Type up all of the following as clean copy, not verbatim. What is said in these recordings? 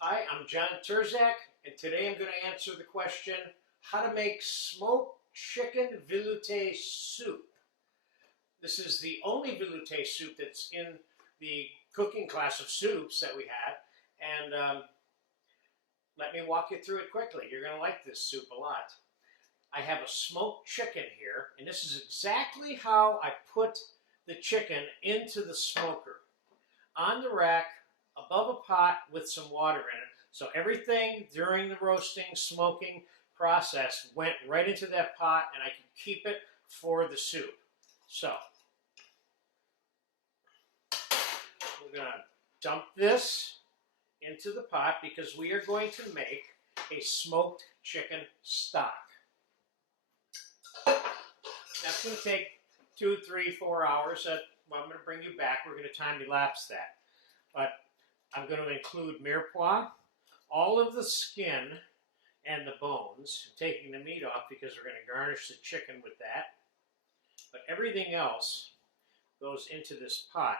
Hi, I'm John Turzak, and today I'm going to answer the question, how to make smoked chicken veloute soup. This is the only veloute soup that's in the cooking class of soups that we have, and let me walk you through it quickly. You're going to like this soup a lot. I have a smoked chicken here, and this is exactly how I put the chicken into the smoker. On the rack, above a pot with some water in it. So everything during the roasting, smoking process went right into that pot, and I can keep it for the soup. So we're going to dump this into the pot because we are going to make a smoked chicken stock. That's going to take 2, 3, 4 hours. Well, I'm going to bring you back. We're going to time elapse that. But I'm going to include mirepoix, all of the skin and the bones, taking the meat off because we're going to garnish the chicken with that. But everything else goes into this pot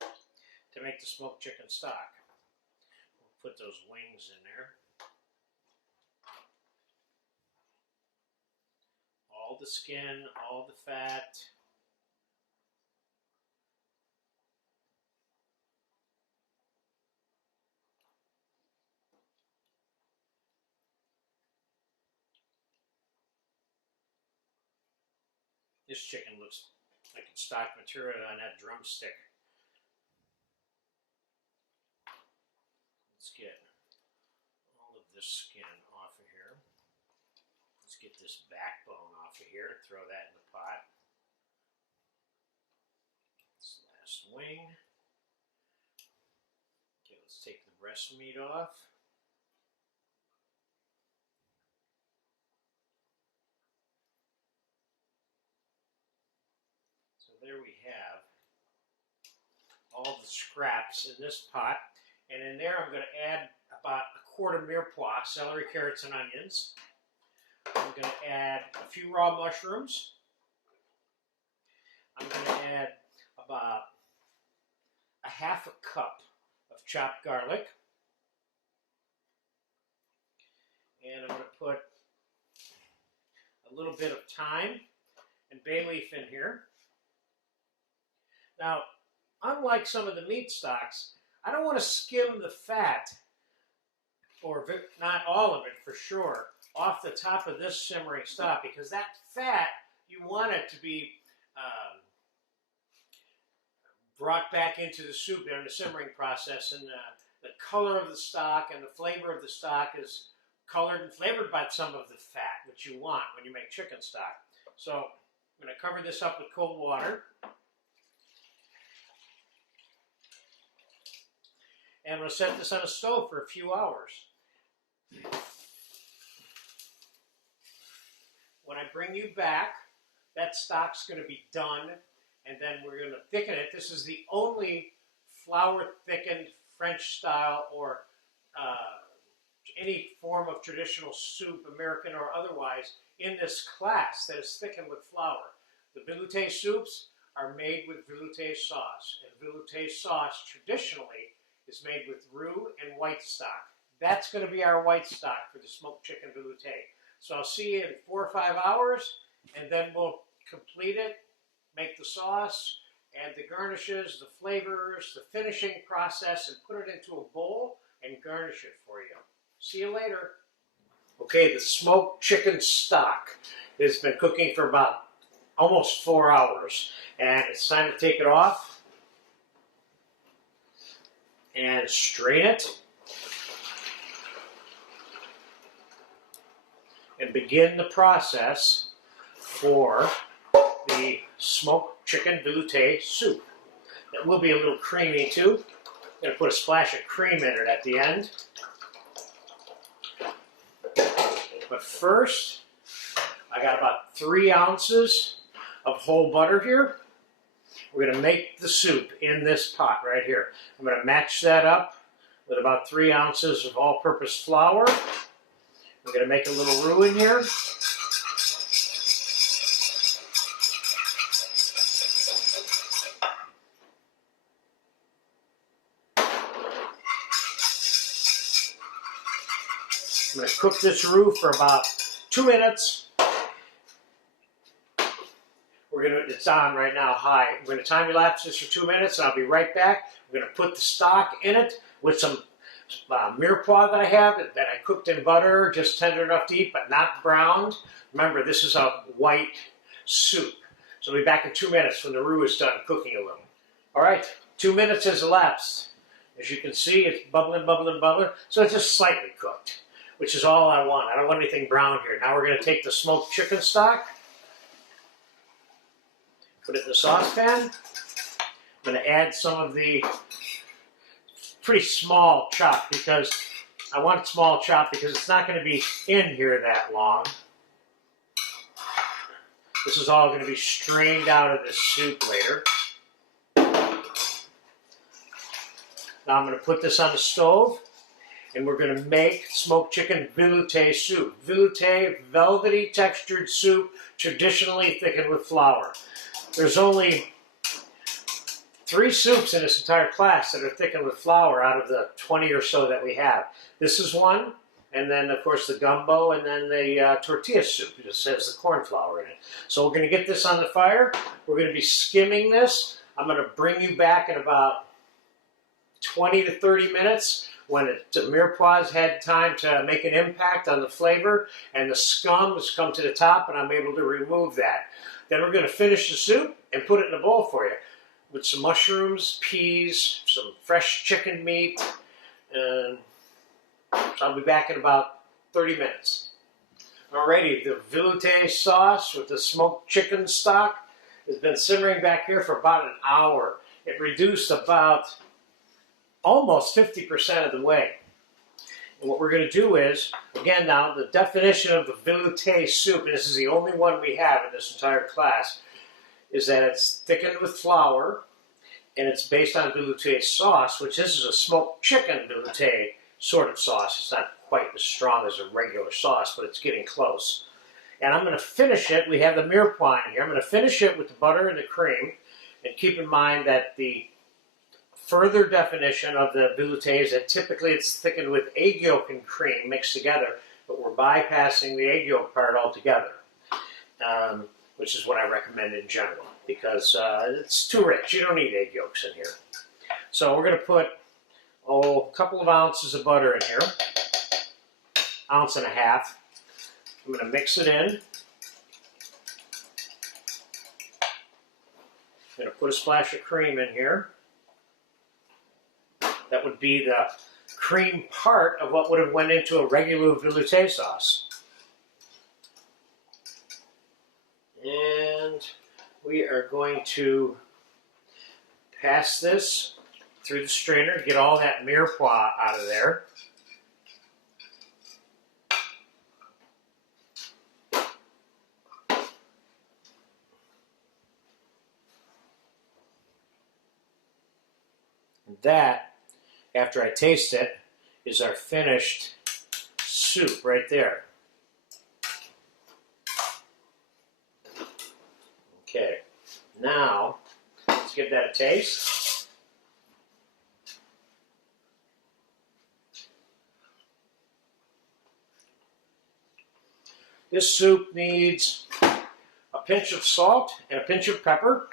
to make the smoked chicken stock. We'll put those wings in there. All the skin, all the fat. This chicken looks like it's stock material on that drumstick. Let's get all of this skin off of here. Let's get this backbone off of here and throw that in the pot. This last wing. Okay, let's take the breast meat off. So there we have all the scraps in this pot. And in there I'm going to add about a quart of mirepoix, celery, carrots, and onions. I'm going to add a few raw mushrooms. I'm going to add about a half a cup of chopped garlic. And I'm going to put a little bit of thyme and bay leaf in here. Now, unlike some of the meat stocks, I don't want to skim the fat, or not all of it for sure, off the top of this simmering stock, because that fat, you want it to be brought back into the soup during the simmering process, and the color of the stock and the flavor of the stock is colored and flavored by some of the fat, which you want when you make chicken stock. So I'm going to cover this up with cold water. And I'm going to set this on a stove for a few hours. When I bring you back, that stock's going to be done, and then we're going to thicken it. This is the only flour thickened French style or any form of traditional soup, American or otherwise, in this class that is thickened with flour. The veloute soups are made with veloute sauce, and veloute sauce traditionally is made with roux and white stock. That's going to be our white stock for the smoked chicken veloute. So I'll see you in 4 or 5 hours, and then we'll complete it, make the sauce, add the garnishes, the flavors, the finishing process, and put it into a bowl and garnish it for you. See you later. Okay, the smoked chicken stock has been cooking for about almost 4 hours, and it's time to take it off and strain it and begin the process for the smoked chicken veloute soup. It will be a little creamy too. I'm going to put a splash of cream in it at the end. But first, I got about 3 ounces of whole butter here. We're going to make the soup in this pot right here. I'm going to match that up with about 3 ounces of all-purpose flour. I'm going to make a little roux in here. I'm going to cook this roux for about 2 minutes. It's on right now, high. We're going to time elapse this for 2 minutes, and I'll be right back. We're going to put the stock in it with some mirepoix that I have that I cooked in butter, just tender enough to eat, but not browned. Remember, this is a white soup. So I'll be back in 2 minutes when the roux is done cooking a little. All right, 2 minutes has elapsed. As you can see, it's bubbling, bubbling, bubbling. So it's just slightly cooked, which is all I want. I don't want anything brown here. Now we're going to take the smoked chicken stock, put it in the saucepan. I'm going to add some of the pretty small chop because I want it small chop because it's not going to be in here that long. This is all going to be strained out of this soup later. Now I'm going to put this on the stove and we're going to make smoked chicken veloute soup. Veloute, velvety textured soup, traditionally thickened with flour. There's only 3 soups in this entire class that are thickened with flour out of the 20 or so that we have. This is one, and then of course the gumbo, and then the tortilla soup. It just has the corn flour in it. So we're going to get this on the fire. We're going to be skimming this. I'm going to bring you back in about 20 to 30 minutes when the mirepoix has had time to make an impact on the flavor and the scum has come to the top and I'm able to remove that. Then we're going to finish the soup and put it in a bowl for you with some mushrooms, peas, some fresh chicken meat, and I'll be back in about 30 minutes. Alrighty, the veloute sauce with the smoked chicken stock has been simmering back here for about an hour. It reduced about almost 50% of the way. And what we're going to do is, again now, the definition of the veloute soup, and this is the only one we have in this entire class, is that it's thickened with flour, and it's based on veloute sauce, which this is a smoked chicken veloute sort of sauce. It's not quite as strong as a regular sauce, but it's getting close. And I'm going to finish it, we have the mirepoix in here, I'm going to finish it with the butter and the cream, and keep in mind that the further definition of the veloute is that typically it's thickened with egg yolk and cream mixed together, but we're bypassing the egg yolk part altogether, which is what I recommend in general because it's too rich. You don't need egg yolks in here. So we're going to put a couple of ounces of butter in here, 1.5 ounces. I'm going to mix it in. I'm going to put a splash of cream in here. That would be the cream part of what would have went into a regular veloute sauce. And we are going to pass this through the strainer to get all that mirepoix out of there. That, after I taste it, is our finished soup right there. Okay, now let's give that a taste. This soup needs a pinch of salt and a pinch of pepper.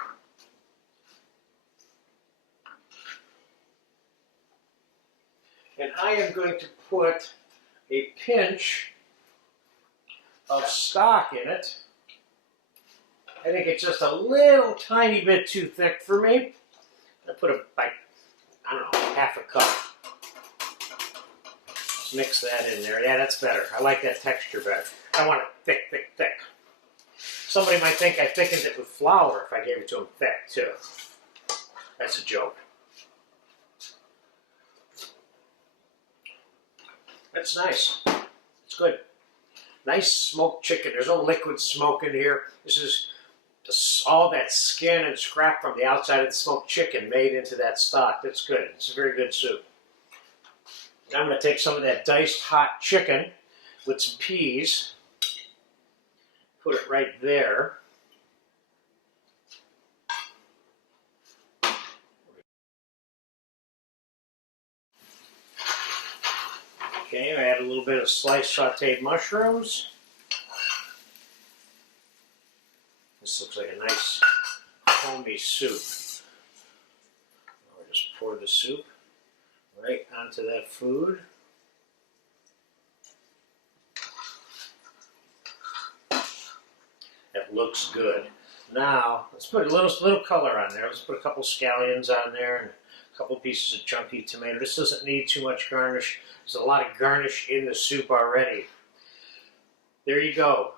And I am going to put a pinch of stock in it. I think it's just a little tiny bit too thick for me. I put I don't know, 1/2 cup. Mix that in there. Yeah, that's better. I like that texture better. I want it thick, thick, thick. Somebody might think I thickened it with flour if I gave it to them thick, too. That's a joke. That's nice. It's good. Nice smoked chicken. There's no liquid smoke in here. This is all that skin and scrap from the outside of the smoked chicken made into that stock. That's good. It's a very good soup. Now I'm going to take some of that diced hot chicken with some peas. Put it right there. Okay, I add a little bit of sliced sautéed mushrooms. This looks like a nice homey soup. I'll just pour the soup right onto that food. That looks good. Now, let's put a little color on there. Let's put a couple scallions on there and a couple pieces of chunky tomato. This doesn't need too much garnish. There's a lot of garnish in the soup already. There you go.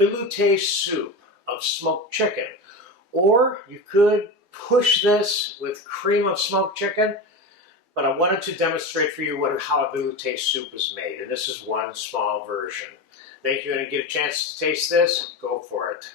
Veloute soup of smoked chicken. Or you could push this with cream of smoked chicken, but I wanted to demonstrate for you how a veloute soup is made, and this is one small version. Thank you, and get a chance to taste this, go for it.